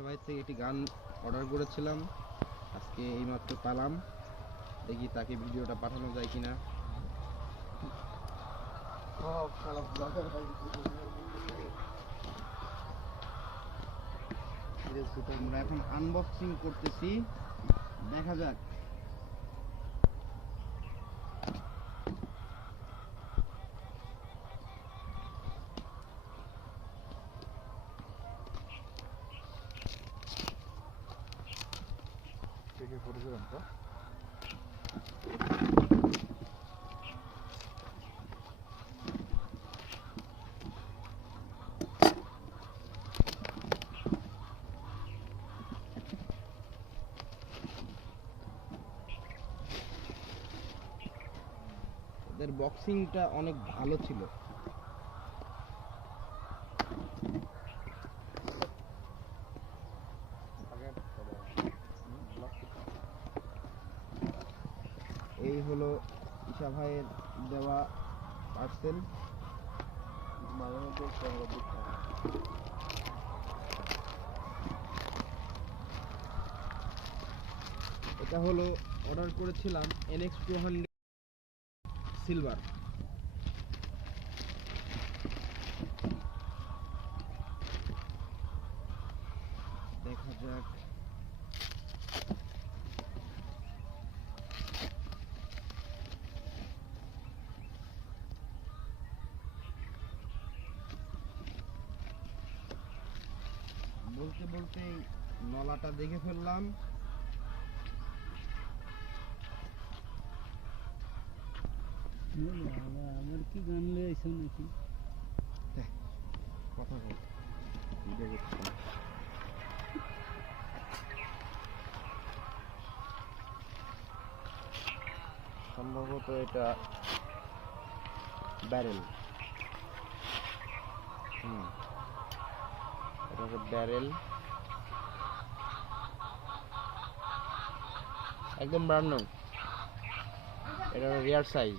ঈশা ভাই থেকে একটি গান অর্ডার করেছিলাম। আজকে এইমাত্র পালাম। দেখি তাকে ভিডিওটা পাঠানো যায় কিনা। আমরা এখন আনবক্সিং করতেছি। দেখা যাক। ওদের বক্সিংটা অনেক ভালো ছিল। এই হলো ঈশা ভাইয়ের দেওয়া পার্সেল এটা হলো অর্ডার করেছিলাম এনএক্স টু সিলভার দেখা যাক। বলতে বলতে নলাটা দেখে ফেললাম আমার কি গান লইছো নাকি কথা বল। সম্ভবত এটা ব্যারেল হুম এটা ব্যারেল একদম ব্রান্ড নিউ এটা রেয়ার সাইজ